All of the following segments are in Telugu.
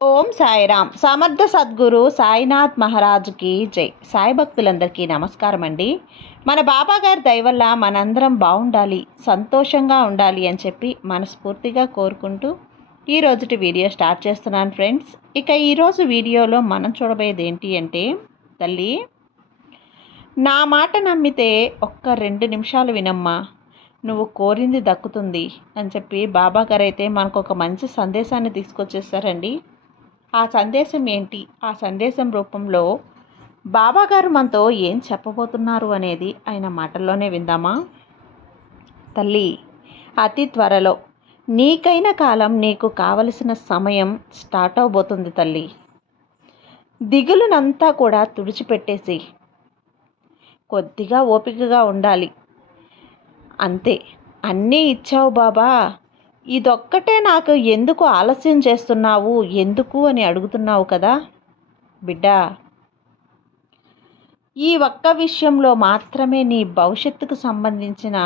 ఓం సాయిరామ్. సమర్థ సద్గురు సాయినాథ్ మహారాజుకి జై. సాయి భక్తులందరికీ నమస్కారం అండి. మన బాబా గారి దయ వల్ల మనందరం బాగుండాలి, సంతోషంగా ఉండాలి అని చెప్పి మనస్ఫూర్తిగా కోరుకుంటూ ఈరోజుటి వీడియో స్టార్ట్ చేస్తున్నాను ఫ్రెండ్స్. ఇక ఈరోజు వీడియోలో మనం చూడబోయేది ఏంటి అంటే, తల్లి నా మాట నమ్మితే ఒక్క 2 నిమిషాలు వినమ్మా, నువ్వు కోరింది దక్కుతుంది అని చెప్పి బాబా గారు అయితే మనకు ఒక మంచి సందేశాన్ని తీసుకొచ్చేసారండి. ఆ సందేశం ఏంటి, ఆ సందేశం రూపంలో బాబాగారు మనతో ఏం చెప్పబోతున్నారు అనేది ఆయన మాటల్లోనే విందామా. తల్లి, అతి త్వరలో నీకైన కాలం, నీకు కావలసిన సమయం స్టార్ట్ అవబోతుంది తల్లి. దిగులునంతా కూడా తుడిచిపెట్టేసి కొద్దిగా ఓపికగా ఉండాలి. అంతే, అన్నీ ఇచ్చావు బాబా, ఇదొక్కటే నాకు ఎందుకు ఆలస్యం చేస్తున్నావు, ఎందుకు అని అడుగుతున్నావు కదా బిడ్డా. ఈ ఒక్క విషయంలో మాత్రమే నీ భవిష్యత్తుకు సంబంధించిన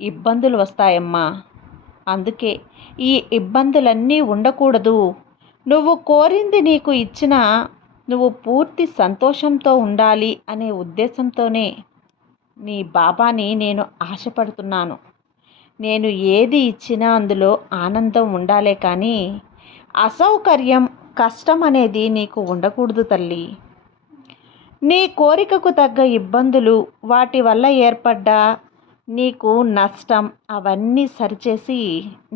ఇబ్బందులు వస్తాయమ్మా. అందుకే ఈ ఇబ్బందులన్నీ ఉండకూడదు. నువ్వు కోరింది నీకు ఇచ్చిన, నువ్వు పూర్తి సంతోషంతో ఉండాలి అనే ఉద్దేశంతోనే నీ బాబాని నేను ఆశపడుతున్నాను. నేను ఏది ఇచ్చినా అందులో ఆనందం ఉండాలే కానీ అసౌకర్యం, కష్టం అనేది నీకు ఉండకూడదు తల్లి. నీ కోరికకు తగ్గ ఇబ్బందులు, వాటి వల్ల ఏర్పడ్డ నీకు నష్టం, అవన్నీ సరిచేసి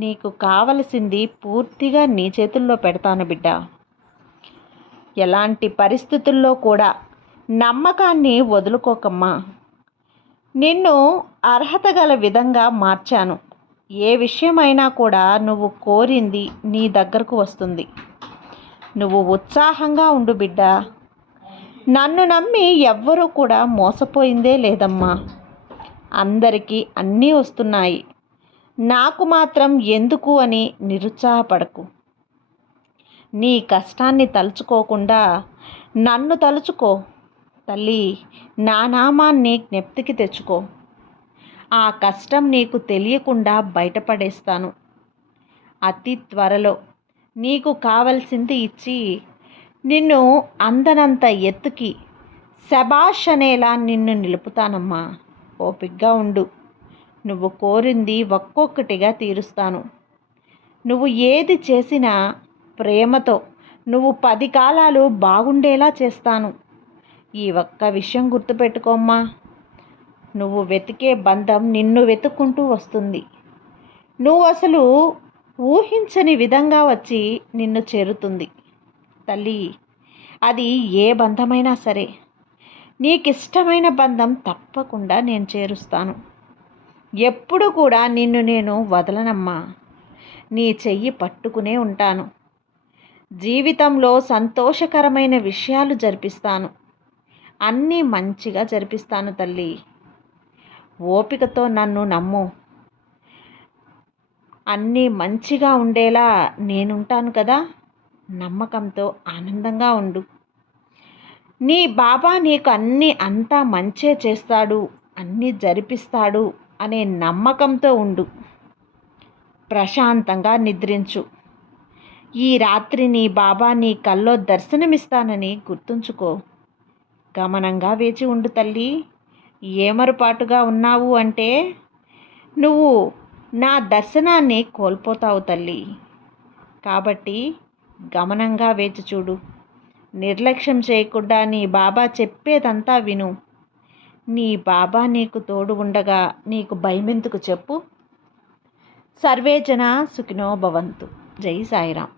నీకు కావలసింది పూర్తిగా నీ చేతుల్లో పెడతాను బిడ్డ. ఎలాంటి పరిస్థితుల్లో కూడా నమ్మకాన్ని వదులుకోకమ్మా. నిన్ను అర్హత గల విధంగా మార్చాను. ఏ విషయమైనా కూడా నువ్వు కోరింది నీ దగ్గరకు వస్తుంది. నువ్వు ఉత్సాహంగా ఉండు బిడ్డ. నన్ను నమ్మి ఎవ్వరూ కూడా మోసపోయిందే లేదమ్మా. అందరికీ అన్నీ వస్తున్నాయి, నాకు మాత్రం ఎందుకు అని నిరుత్సాహపడకు. నీ కష్టాన్ని తలుచుకోకుండా నన్ను తలుచుకో తల్లి. నా నామాన్ని జ్ఞప్తికి తెచ్చుకో. ఆ కష్టం నీకు తెలియకుండా బయటపడేస్తాను. అతి త్వరలో నీకు కావలసింది ఇచ్చి నిన్ను అందనంత ఎత్తుకి శబాష్ అనేలా నిన్ను నిలుపుతానమ్మా. ఓపికగా ఉండు. నువ్వు కోరింది ఒక్కొక్కటిగా తీరుస్తాను. నువ్వు ఏది చేసినా ప్రేమతో, నువ్వు 10 కాలాలు బాగుండేలా చేస్తాను. ఈ ఒక్క విషయం గుర్తుపెట్టుకోమ్మా. నువ్వు వెతికే బంధం నిన్ను వెతుక్కుంటూ వస్తుంది. నువ్వు అసలు ఊహించని విధంగా వచ్చి నిన్ను చేరుతుంది తల్లి. అది ఏ బంధమైనా సరే, నీకిష్టమైన బంధం తప్పకుండా నేను చేరుస్తాను. ఎప్పుడు కూడా నిన్ను నేను వదలనమ్మా. నీ చెయ్యి పట్టుకునే ఉంటాను. జీవితంలో సంతోషకరమైన విషయాలు జరిపిస్తాను. అన్నీ మంచిగా జరిపిస్తాను తల్లి. ఓపికతో నన్ను నమ్ము. అన్నీ మంచిగా ఉండేలా నేనుంటాను కదా. నమ్మకంతో ఆనందంగా ఉండు. నీ బాబా నీకు అంతా మంచే చేస్తాడు, అన్నీ జరిపిస్తాడు అనే నమ్మకంతో ఉండు. ప్రశాంతంగా నిద్రించు. ఈ రాత్రి నీ బాబా నీ కల్లో దర్శనమిస్తానని గుర్తుంచుకో. గమనంగా వేచి ఉండు తల్లి. ఏమరుపాటుగా ఉన్నావు అంటే నువ్వు నా దర్శనాన్ని కోల్పోతావు తల్లి. కాబట్టి గమనంగా వేచి చూడు. నిర్లక్ష్యం చేయకుండా నీ బాబా చెప్పేదంతా విను. నీ బాబా నీకు తోడు ఉండగా నీకు భయమెందుకు చెప్పు. సర్వే జన సుఖినో భవంతు. జై సాయిరామ్.